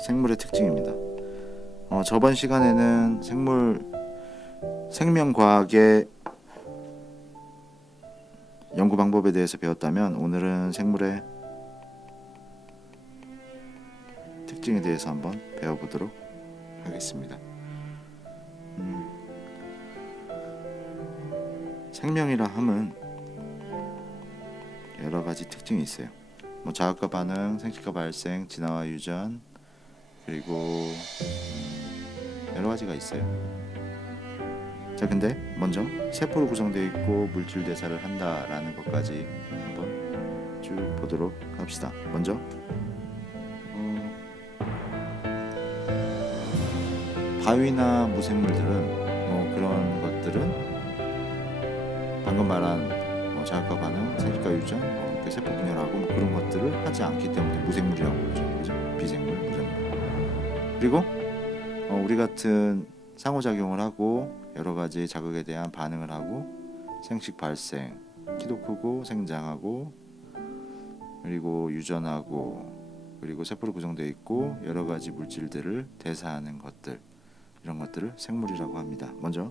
생물의 특징입니다. 저번 시간에는 생명과학의 연구 방법에 대해서 배웠다면 오늘은 생물의 특징에 대해서 한번 배워보도록 하겠습니다. 생명이라 함은 여러 가지 특징이 있어요. 자극과 반응, 생식과 발생, 진화와 유전, 그리고 여러 가지가 있어요. 자, 근데 먼저 세포로 구성되어 있고 물질 대사를 한다라는 것까지 한번 쭉 보도록 합시다. 먼저 바위나 무생물들은 그런 것들은 방금 말한 자극과 반응, 생식과 유전, 세포 분열하고 그런 것들을 하지 않기 때문에 무생물이라고 그러죠. 그죠? 비생물, 무생물. 그리고 우리 같은 상호작용을 하고 여러 가지 자극에 대한 반응을 하고 생식 발생, 키도 크고 생장하고 그리고 유전하고 그리고 세포로 구성되어 있고 여러 가지 물질들을 대사하는 것들, 이런 것들을 생물이라고 합니다. 먼저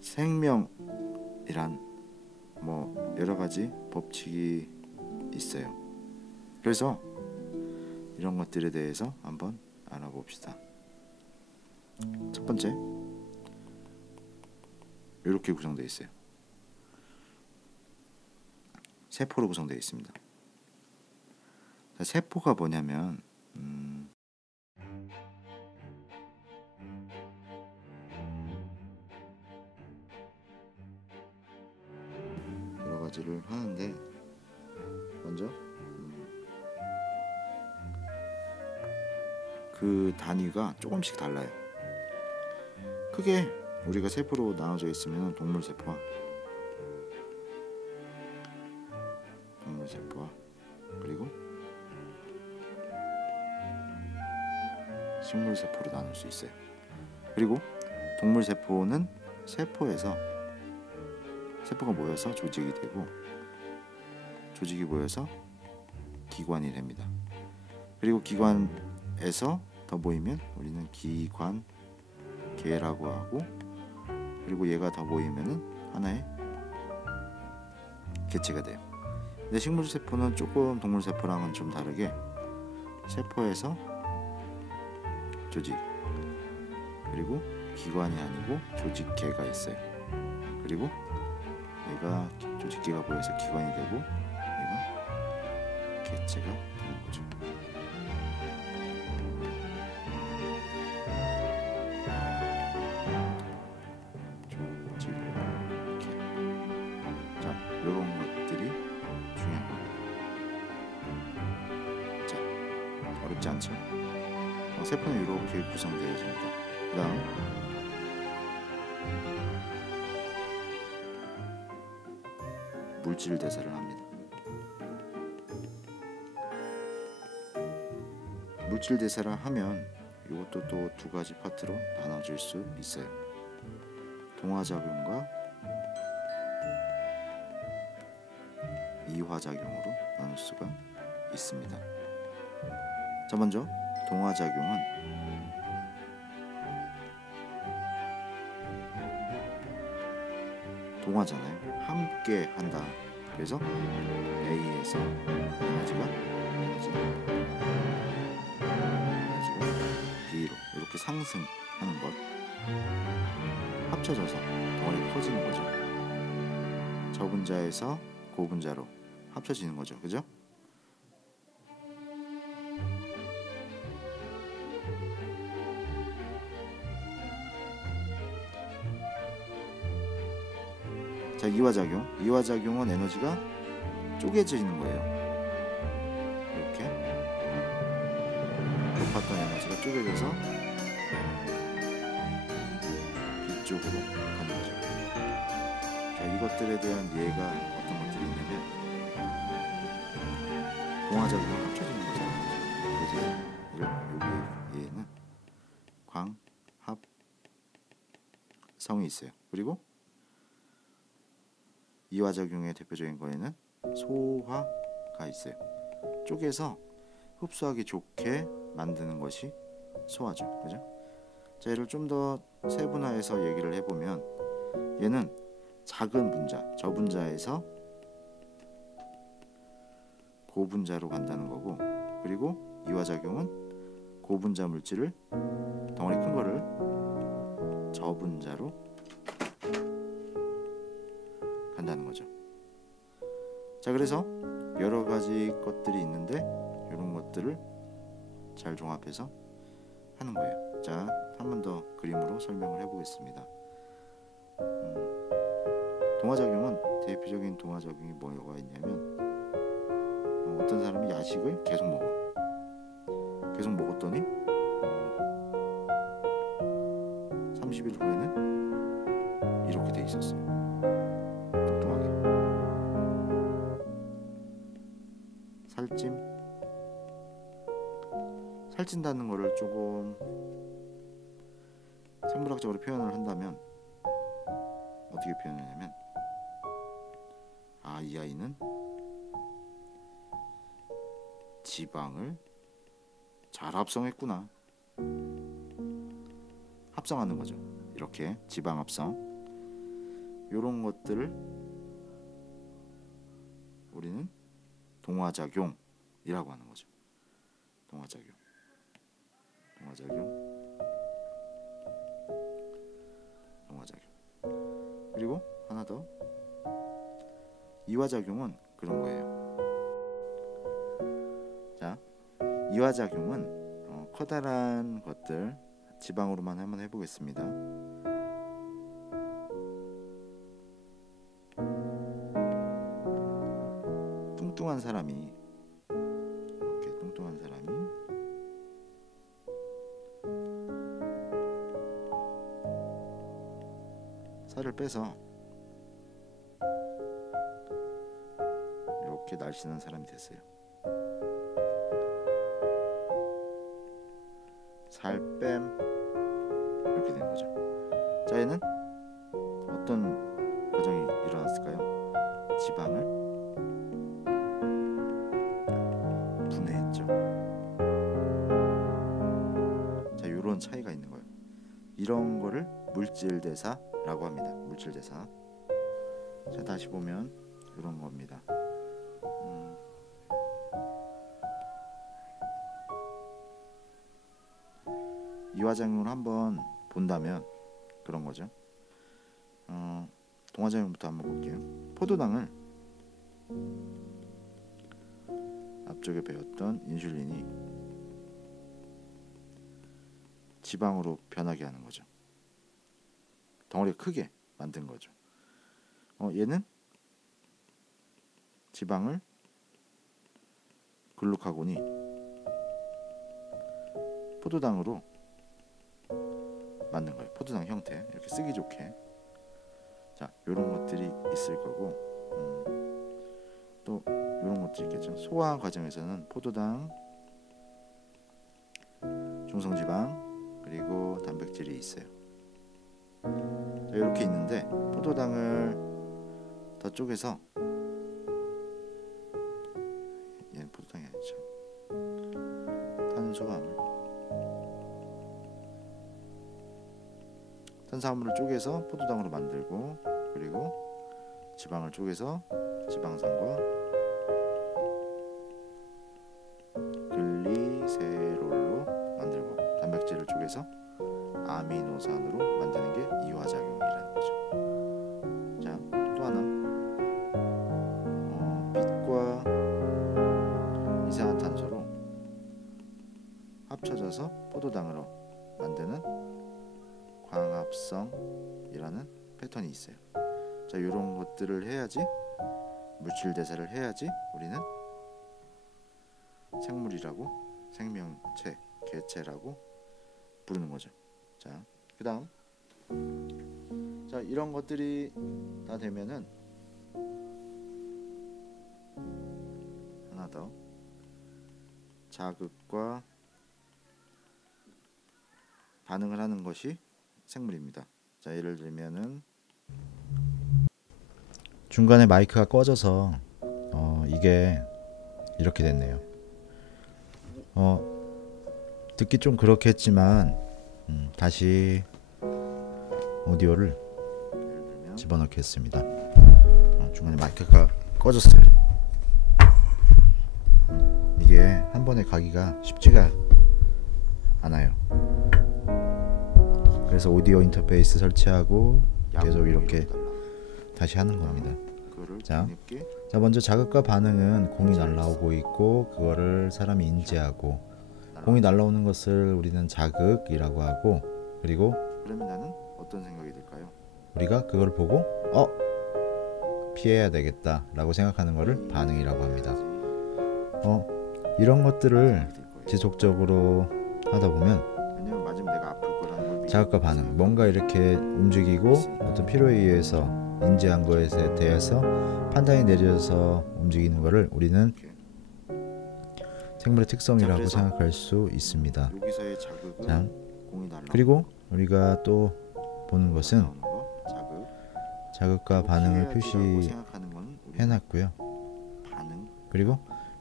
생명이란 여러 가지 법칙이 있어요. 그래서 이런 것들에 대해서 한번 알아봅시다. 첫 번째, 이렇게 구성되어 있어요. 세포로 구성되어 있습니다. 자, 세포가 뭐냐면 여러 가지를 하는데 먼저 그 단위가 조금씩 달라요. 크게 우리가 세포로 나눠져 있으면 동물세포와 그리고 식물세포로 나눌 수 있어요. 그리고 동물세포는 세포에서 세포가 모여서 조직이 되고 조직이 모여서 기관이 됩니다. 그리고 기관에서 더 모이면 우리는 기관계라고 하고, 그리고 얘가 더 모이면은 하나의 개체가 돼요. 근데 식물세포는 조금 동물세포랑은 좀 다르게 세포에서 조직, 그리고 기관이 아니고 조직계가 있어요. 그리고 얘가 조직계가 모여서 기관이 되고 얘가 개체가 되는 거죠. 조직, 개. 자, 이런 것들이 중요한 겁니다. 자, 어렵지 않죠? 세포는 이렇게 구성되어집니다. 그 다음 물질 대사를 합니다. 물질 대사를 하면 이것도 또 두 가지 파트로 나눠질 수 있어요. 동화작용과 이화작용으로 나눌 수가 있습니다. 자, 먼저 동화작용은 동화잖아요. 함께 한다. 그래서 A에서 에너지가 B로 이렇게 상승하는 것, 합쳐져서 덩어리가 커지는 거죠. 저분자에서 고분자로 합쳐지는 거죠. 그죠? 자, 이화작용은 에너지가 쪼개지는 거예요. 이렇게 높았던 에너지가 쪼개져서 B쪽으로 가는 거죠. 자, 이것들에 대한 예가 어떤 것들이 있냐면 동화작용이 합쳐지는 거잖아요. 그래서 여기 얘는 광합성이 있어요. 그리고 이화작용의 대표적인 거에는 소화가 있어요. 쪼개서 흡수하기 좋게 만드는 것이 소화죠. 그죠? 자, 얘를 좀 더 세분화해서 얘기를 해보면 얘는 작은 분자, 저분자에서 고분자로 간다는 거고, 그리고 이화작용은 고분자 물질을 덩어리 큰 거를 저분자로 간다는 거죠. 자, 그래서 여러 가지 것들이 있는데 이런 것들을 잘 종합해서 하는 거예요. 자, 한 번 더 그림으로 설명을 해보겠습니다. 동화작용은 대표적인 동화작용이 뭐가 있냐면 어떤 사람이 야식을 계속 먹었더니 30일 후에는 이렇게 돼 있었어요. 뚱뚱하게. 살찐다는 거를 조금 생물학적으로 표현을 한다면 어떻게 표현하냐면, 이 아이는 지방을 잘 합성했구나. 합성하는 거죠. 이렇게 지방 합성. 이런 것들을 우리는 동화작용이라고 하는 거죠. 동화작용. 그리고 하나 더, 이화작용은 그런 거예요. 자, 이화작용은 커다란 것들, 지방으로만 한번 해보겠습니다. 뚱뚱한 사람이 살을 빼서 이렇게 날씬한 사람이 됐어요. 살뺨 이렇게 된 거죠. 자, 얘는 어떤 과정이 일어났을까요? 지방을 분해했죠. 자, 요런 차이가 있는 거예요. 이런 거를 물질대사라고 합니다. 물질대사. 자, 다시 보면 이런 겁니다. 이화작용을 한번 본다면 그런 거죠. 동화작용부터 한번 볼게요. 포도당을 앞쪽에 배웠던 인슐린이 지방으로 변하게 하는 거죠. 덩어리가 크게 만든 거죠. 얘는 지방을 글루카곤이 포도당으로 만든 거예요. 포도당 형태, 이렇게 쓰기 좋게. 자, 이런 것들이 있을 거고, 또 이런 것도 있겠죠. 소화 과정에서는 포도당, 중성지방, 그리고 단백질이 있어요. 자, 이렇게 있는데 포도당을 더 쪼개서, 얘는 포도당이 아니죠. 탄수화물을 쪼개서 포도당으로 만들고, 그리고 지방을 쪼개서 지방산과 글리세롤로 만들고, 단백질을 쪼개서 아미노산으로 만드는 게 이화작용이라는 거죠. 자, 또 하나, 빛과 이산화탄소로 합쳐져서 포도당으로 만드는 광합성이라는 패턴이 있어요. 자, 이런 것들을 해야지, 물질 대사를 해야지 우리는 생물이라고, 생명체, 개체라고 부르는 거죠. 자, 그 다음, 자, 이런 것들이 다 되면은 하나 더, 자극과 반응을 하는 것이 생물입니다. 자, 예를 들면은 중간에 마이크가 꺼져서 이게 이렇게 됐네요. 듣기 좀 그렇게 했지만 다시 오디오를 집어넣겠습니다. 중간에 마이크가 꺼졌어요. 이게 한 번에 가기가 쉽지가 않아요. 그래서 오디오 인터페이스 설치하고 계속 이렇게 다시 하는 겁니다. 자 먼저 자극과 반응은 공이 날라오고 있고 그거를 사람이 인지하고, 공이 날라오는 것을 우리는 자극이라고 하고, 그리고 그러면 나는 어떤 생각이 들까요? 우리가 그걸 보고 피해야 되겠다 라고 생각하는 것을 반응이라고 합니다. 이런 것들을 지속적으로 하다 보면 왜냐면 맞으면 내가 아플 거라는 걸 자극과 반응, 뭔가 이렇게 움직이고 어떤 필요에 의해서 인지한 것에 대해서 판단이 내려져서 움직이는 것을 우리는 생물의 특성이라고 생각할 수 있습니다. 여기서의 자극은 자, 공이 날라오는 그리고 우리가 또 보는 것은 거, 자극, 자극과 반응을 피해야지라고 생각하는 건 우리는 표시해놨고요. 반응, 그리고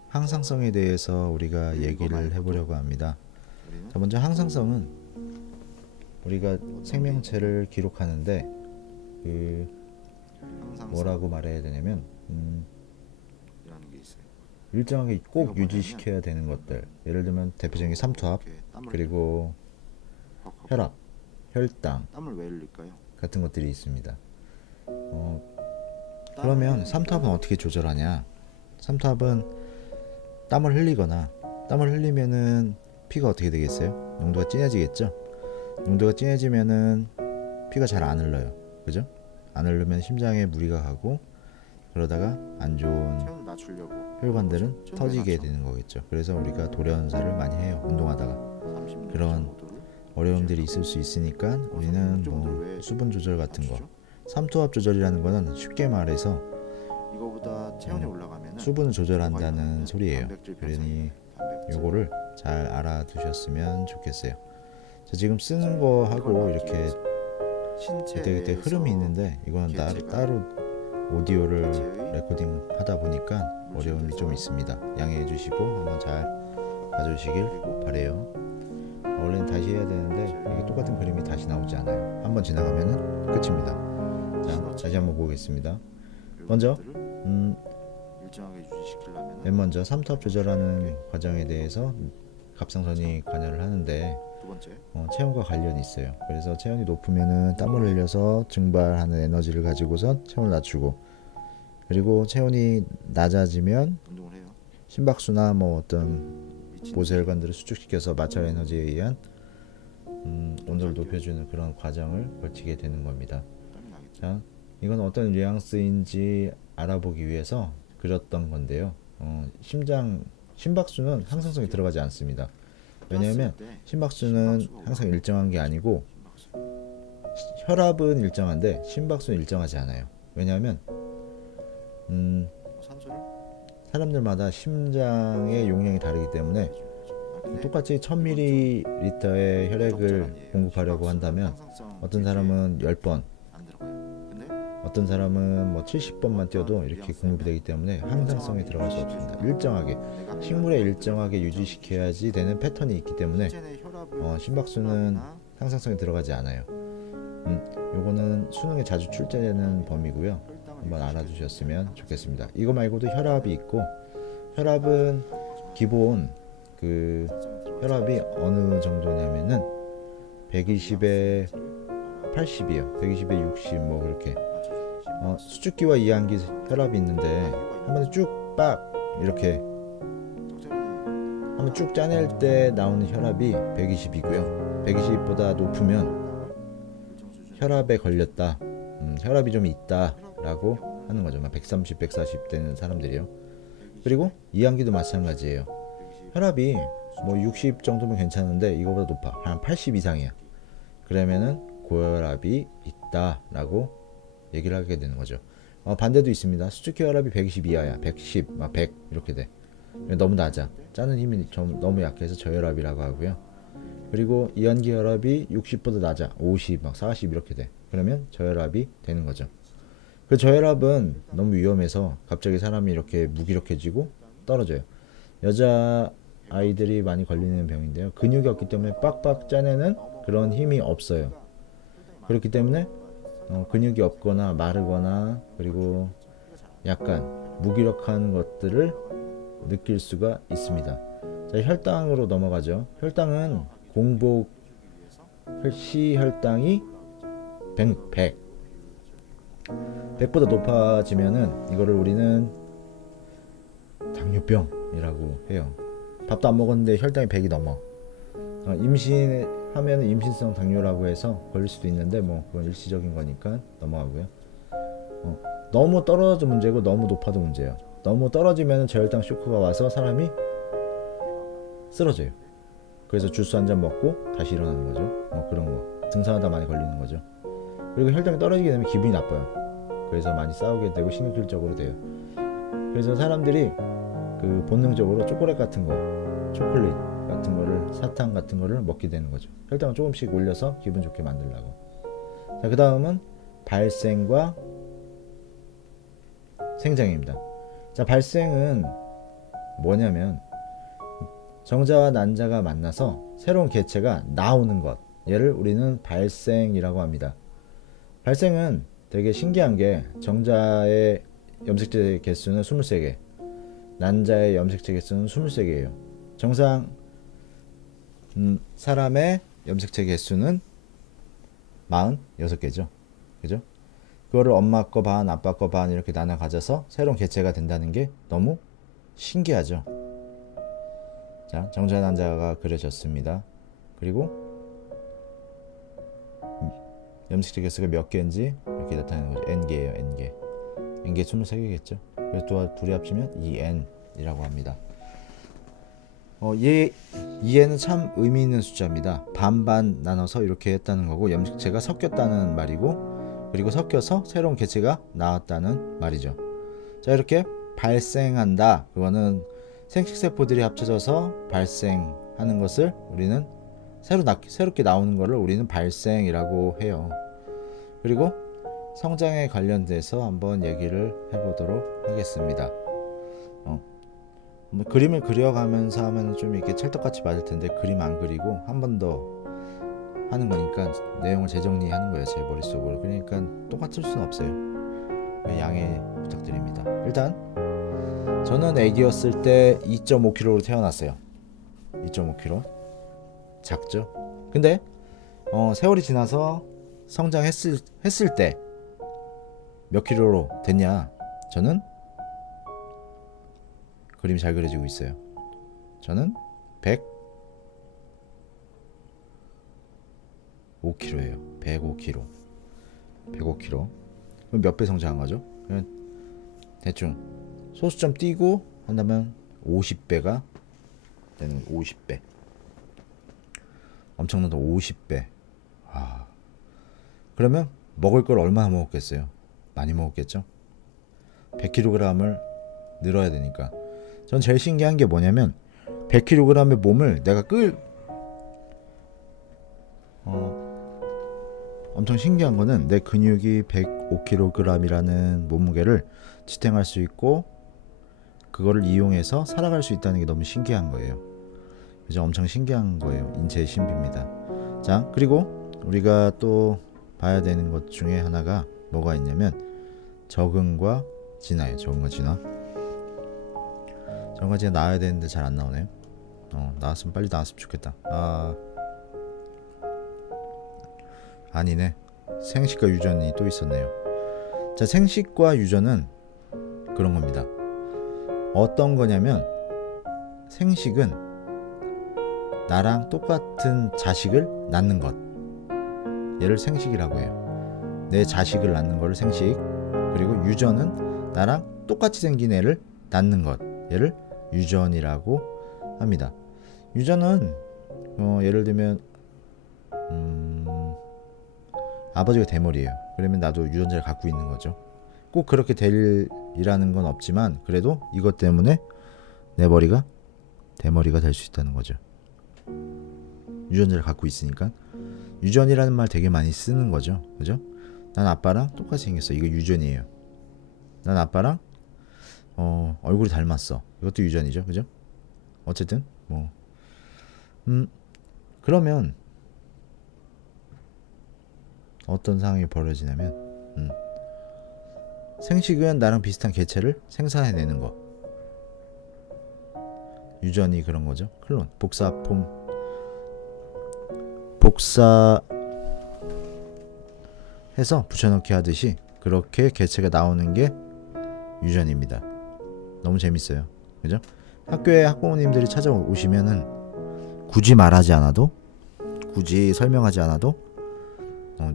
항상성에 대해서 우리가 얘기를 해보려고 합니다. 자, 먼저 항상성은 우리가 생명체를 기록하는데 그 뭐라고 말해야 되냐면 이라는 게 있어요. 일정하게 꼭 유지시켜야 되는 것들, 예를 들면 대표적인 삼투압, 그리고 혈압, 혈당 땀을 왜 흘릴까요? 같은 것들이 있습니다. 그러면 삼투압은 어떻게 조절하냐? 삼투압은 땀을 흘리거나, 땀을 흘리면은 피가 어떻게 되겠어요? 농도가 진해지겠죠? 농도가 진해지면은 피가 잘 안 흘러요. 그죠? 안 흐르면 심장에 무리가 가고, 그러다가 안 좋은 체온을 낮추려고 혈관들은 터지게 되는 거겠죠. 그래서 우리가 돌연사를 많이 해요. 운동하다가. 그런 어려움들이 있을 수 있으니까 우리는 뭐 수분 조절 같은 거, 삼투압 조절이라는 거는 쉽게 말해서 이거보다 체온이 올라가면 수분을 조절한다는 소리예요. 그러니 요거를 잘 알아두셨으면 좋겠어요. 자, 지금 쓰는 거하고 이렇게 그때 흐름이 있는데 이거는 따로 오디오를 레코딩 하다 보니까 어려움이 좀 있습니다. 양해해 주시고 한번 잘 봐주시길 바래요. 원래는 다시 해야 되는데 이게 똑같은 그림이 다시 나오지 않아요. 한번 지나가면 끝입니다. 자, 다시 한번 보겠습니다. 먼저 맨 먼저 삼투압 조절하는 과정에 대해서 갑상선이 관여를 하는데 체온과 관련이 있어요. 그래서 체온이 높으면은 땀을 흘려서 증발하는 에너지를 가지고선 체온을 낮추고, 그리고 체온이 낮아지면 심박수나 뭐 어떤 모세혈관들을 수축시켜서 마찰 에너지에 의한 온도를 높여주는 그런 과정을 거치게 되는 겁니다. 자, 이건 어떤 뉘앙스인지 알아보기 위해서 그렸던 건데요. 심박수는 항상성이 들어가지 않습니다. 왜냐하면 심박수는 항상 일정한 게 아니고 혈압은 일정한데 심박수는 일정하지 않아요. 왜냐하면 사람들마다 심장의 용량이 다르기 때문에 똑같이 1000ml의 혈액을 공급하려고 한다면 어떤 사람은 10번, 어떤 사람은 뭐 70번만 뛰어도 이렇게 공급이 되기 때문에 항상성에 들어갈 수 없습니다. 일정하게, 식물에 일정하게 유지시켜야지 되는 패턴이 있기 때문에 심박수는 항상성에 들어가지 않아요. 요거는 수능에 자주 출제되는 범위고요. 한번 알아두셨으면 좋겠습니다. 이거 말고도 혈압이 있고, 혈압은 기본 그 혈압이 어느 정도냐면은 120에 80이요. 120에 60 뭐 그렇게. 수축기와 이항기 혈압이 있는데 한 번에 쭉 빡 이렇게 한번 쭉 짜낼 때 나오는 혈압이 120이고요. 120보다 높으면 혈압에 걸렸다, 혈압이 좀 있다 라고 하는 거죠. 130, 140 되는 사람들이요. 그리고 이항기도 마찬가지예요. 혈압이 뭐 60 정도면 괜찮은데 이거보다 높아, 한 80 이상이야. 그러면은 고혈압이 있다 라고 얘기를 하게 되는 거죠. 반대도 있습니다. 수축기 혈압이 120 이하야, 110, 100 이렇게 돼. 너무 낮아, 짜는 힘이 좀 너무 약해서 저혈압이라고 하고요. 그리고 이항기 혈압이 60보다 낮아, 50, 40 이렇게 돼. 그러면 저혈압이 되는 거죠. 그 저혈압은 너무 위험해서 갑자기 사람이 이렇게 무기력해지고 떨어져요. 여자 아이들이 많이 걸리는 병인데요. 근육이 없기 때문에 빡빡 짜내는 그런 힘이 없어요. 그렇기 때문에 근육이 없거나 마르거나 그리고 약간 무기력한 것들을 느낄 수가 있습니다. 자, 혈당으로 넘어가죠. 혈당은 공복 시 혈당이 100보다 높아지면은 이거를 우리는 당뇨병이라고 해요. 밥도 안 먹었는데 혈당이 100이 넘어. 임신하면 임신성 당뇨라고 해서 걸릴 수도 있는데 뭐 그건 일시적인 거니까 넘어가고요. 너무 떨어져도 문제고 너무 높아도 문제예요. 너무 떨어지면 저혈당 쇼크가 와서 사람이 쓰러져요. 그래서 주스 한 잔 먹고 다시 일어나는 거죠. 뭐 그런 거. 등산하다 많이 걸리는 거죠. 그리고 혈당이 떨어지게 되면 기분이 나빠요. 그래서 많이 싸우게 되고 신경질적으로 돼요. 그래서 사람들이 그 본능적으로 초콜릿 같은 거, 초콜릿 같은 거를, 사탕 같은 거를 먹게 되는 거죠. 혈당을 조금씩 올려서 기분 좋게 만들려고. 자, 그 다음은 발생과 생장애입니다. 자, 발생은 뭐냐면 정자와 난자가 만나서 새로운 개체가 나오는 것, 얘를 우리는 발생이라고 합니다. 발생은 되게 신기한 게 정자의 염색체 개수는 23개, 난자의 염색체 개수는 23개예요. 정상 사람의 염색체 개수는 46개죠. 그죠? 그거를 엄마 거 반, 아빠 거 반 이렇게 나눠 가져서 새로운 개체가 된다는 게 너무 신기하죠. 자, 정자 난자가 그려졌습니다. 그리고 염색체 개수가 몇 개인지 이렇게 나타내는 거죠. n개예요. n개. n개 23개겠죠. 그래서 둘이 합치면 2n이라고 합니다. 얘 2n은 참 의미 있는 숫자입니다. 반반 나눠서 이렇게 했다는 거고 염색체가 섞였다는 말이고 그리고 섞여서 새로운 개체가 나왔다는 말이죠. 자, 이렇게 발생한다. 그거는 생식세포들이 합쳐져서 발생하는 것을 우리는 새롭게 나오는 것을 우리는 발생이라고 해요. 그리고 성장에 관련돼서 한번 얘기를 해보도록 하겠습니다. 그림을 그려가면서 하면 좀 이렇게 찰떡같이 맞을 텐데 그림 안 그리고 한 번 더 하는 거니까 내용을 재정리하는 거예요, 제 머릿속으로. 그러니까 똑같을 수는 없어요. 양해 부탁드립니다. 일단 저는 애기였을 때 2.5kg로 태어났어요. 2.5kg 작죠? 근데 세월이 지나서 성장했을 때 몇 킬로로 됐냐? 저는 그림이 잘 그려지고 있어요. 저는 105kg예요. 105kg. 105kg. 그럼 몇 배 성장한 거죠? 그냥 대충 소수점 띄고 한다면 50배가 되는 50배. 엄청나다. 50배. 그러면 먹을 걸 얼마나 먹었겠어요? 많이 먹었겠죠? 100kg을 늘어야 되니까. 전 제일 신기한 게 뭐냐면 100kg의 몸을 내가 엄청 신기한 거는 내 근육이 105kg이라는 몸무게를 지탱할 수 있고 그거를 이용해서 살아갈 수 있다는 게 너무 신기한 거예요. 그래서 엄청 신기한 거예요. 인체의 신비입니다. 자, 그리고 우리가 또 봐야 되는 것 중에 하나가 뭐가 있냐면 적응과 진화예요. 적응과 진화. 적응과 진화 나와야 되는데 잘 안 나오네요. 나왔으면 빨리 나왔으면 좋겠다. 아니네. 생식과 유전이 또 있었네요. 자, 생식과 유전은 그런 겁니다. 어떤 거냐면 생식은 나랑 똑같은 자식을 낳는 것, 얘를 생식이라고 해요. 내 자식을 낳는 거를 생식. 그리고 유전은 나랑 똑같이 생긴 애를 낳는 것, 얘를 유전이라고 합니다. 유전은 예를 들면 아버지가 대머리예요. 그러면 나도 유전자를 갖고 있는 거죠. 꼭 그렇게 되리라는 건 없지만 그래도 이것 때문에 내 머리가 대머리가 될 수 있다는 거죠. 유전자를 갖고 있으니까. 유전이라는 말 되게 많이 쓰는 거죠. 그죠? 난 아빠랑 똑같이 생겼어. 이거 유전이에요. 난 아빠랑 얼굴이 닮았어. 이것도 유전이죠. 그죠? 어쨌든 그러면 어떤 상황이 벌어지냐면 생식은 나랑 비슷한 개체를 생산해내는 거. 유전이 그런 거죠. 클론, 복사해서 붙여넣기 하듯이 그렇게 개체가 나오는 게 유전입니다. 너무 재밌어요. 그죠? 학교에 학부모님들이 찾아오시면은 굳이 말하지 않아도, 굳이 설명하지 않아도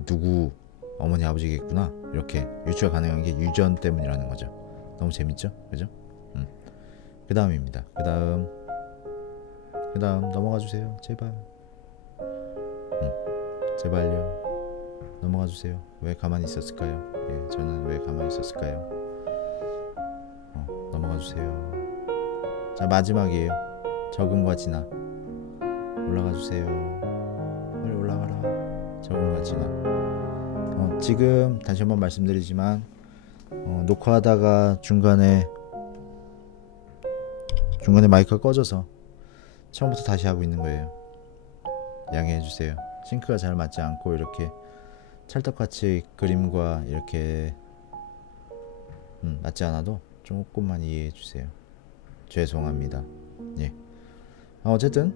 누구 어머니 아버지겠구나 이렇게 유추가 가능한 게 유전 때문이라는 거죠. 너무 재밌죠? 그죠? 그 다음입니다. 그 다음 넘어가 주세요. 제발. 제발요. 넘어가 주세요. 왜 가만히 있었을까요? 예, 저는 왜 가만히 있었을까요? 넘어가 주세요. 자, 마지막이에요. 적응과 진화. 올라가 주세요. 빨리 올라가라. 적응과 진화. 지금 다시 한번 말씀드리지만 녹화하다가 중간에 마이크가 꺼져서 처음부터 다시 하고 있는 거예요. 양해해 주세요. 싱크가 잘 맞지 않고 이렇게 찰떡같이 그림과 이렇게 맞지 않아도 조금만 이해해 주세요. 죄송합니다. 예. 어쨌든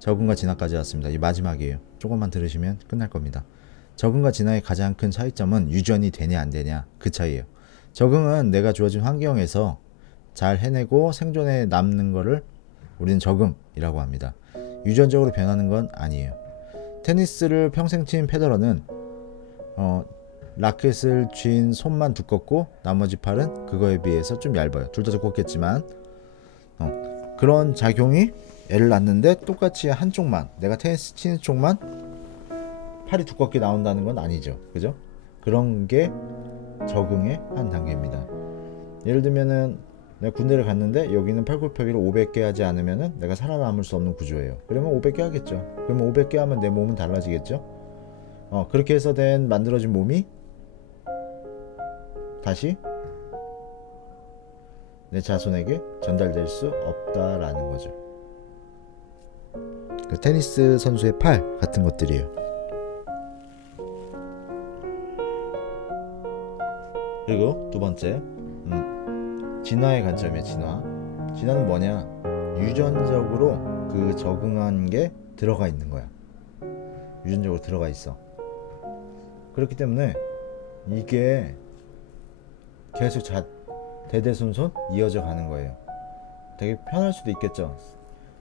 적응과 진화까지 왔습니다. 이 마지막이에요. 조금만 들으시면 끝날 겁니다. 적응과 진화의 가장 큰 차이점은 유전이 되냐 안 되냐 그 차이예요. 적응은 내가 주어진 환경에서 잘 해내고 생존에 남는 거를 우리는 적응이라고 합니다. 유전적으로 변하는 건 아니에요. 테니스를 평생 친 페더러는 라켓을 쥔 손만 두껍고 나머지 팔은 그거에 비해서 좀 얇아요. 둘 다 두껍겠지만 그런 작용이 애를 낳는데 똑같이 한쪽만, 내가 테니스 치는 쪽만 팔이 두껍게 나온다는 건 아니죠. 그죠? 그런 게 적응의 한 단계입니다. 예를 들면은 내가 군대를 갔는데 여기는 팔굽혀펴기를 500개 하지 않으면은 내가 살아남을 수 없는 구조예요. 그러면 500개 하겠죠. 그러면 500개 하면 내 몸은 달라지겠죠. 그렇게 해서 만들어진 몸이 다시 내 자손에게 전달될 수 없다라는 거죠. 그 테니스 선수의 팔 같은 것들이에요. 그리고 두 번째, 진화의 관점이에요. 진화는 뭐냐? 유전적으로 그 적응한 게 들어가 있는 거야. 유전적으로 들어가 있어. 그렇기 때문에 이게 계속 대대손손 이어져 가는 거예요. 되게 편할 수도 있겠죠.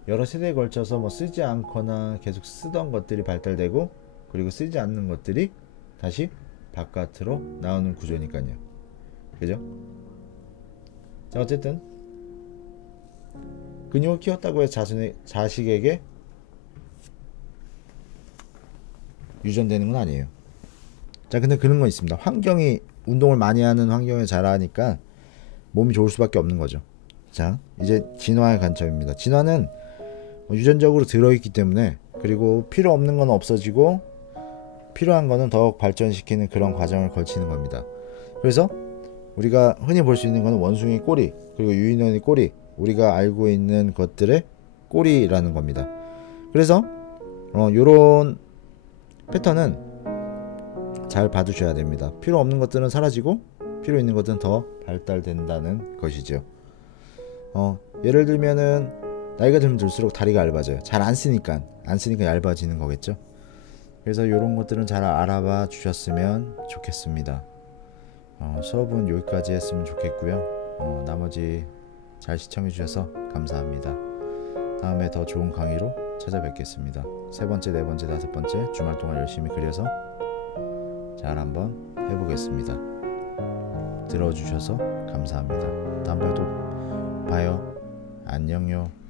여러 세대에 걸쳐서 쓰지 않거나 계속 쓰던 것들이 발달되고, 그리고 쓰지 않는 것들이 다시 바깥으로 나오는 구조니까요. 그죠? 자, 어쨌든 근육을 키웠다고 해서 자식에게 유전되는 건 아니에요. 자, 근데 그런 거 있습니다. 환경이, 운동을 많이 하는 환경에 자라니까 몸이 좋을 수밖에 없는 거죠. 자, 이제 진화의 관점입니다. 진화는 유전적으로 들어있기 때문에, 그리고 필요 없는 건 없어지고 필요한 거는 더욱 발전시키는 그런 과정을 거치는 겁니다. 그래서 우리가 흔히 볼 수 있는 거는 원숭이 꼬리, 그리고 유인원의 꼬리, 우리가 알고 있는 것들의 꼬리라는 겁니다. 그래서 요런 패턴은 잘 봐두셔야 됩니다. 필요 없는 것들은 사라지고 필요 있는 것들은 더 발달된다는 것이죠. 예를 들면은 나이가 들면 들수록 다리가 얇아져요. 잘 안 쓰니까 얇아지는 거겠죠. 그래서 요런 것들은 잘 알아봐 주셨으면 좋겠습니다. 수업은 여기까지 했으면 좋겠고요. 나머지 잘 시청해 주셔서 감사합니다. 다음에 더 좋은 강의로 찾아뵙겠습니다. 세 번째, 네 번째, 다섯 번째 주말 동안 열심히 그려서 잘 한번 해보겠습니다. 들어주셔서 감사합니다. 다음번에도 봐요. 안녕요.